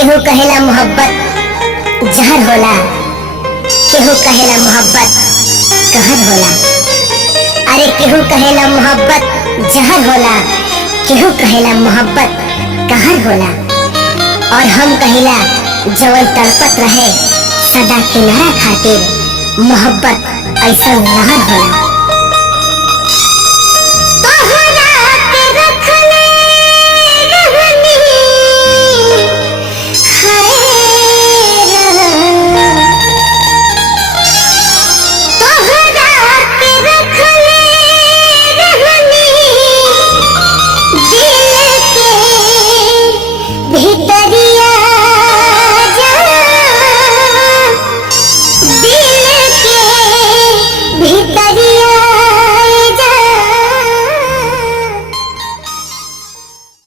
केहू कहेला मोहब्बत जहर होला, केहू कहेला मोहब्बत कहर होला। अरे केहू कहेला मोहब्बत जहर होला, केहू कहेला मोहब्बत कहर होला। और हम कहिला जवन तड़पत रहे सदा किनारा खातिर, मोहब्बत ऐसा लहर होला।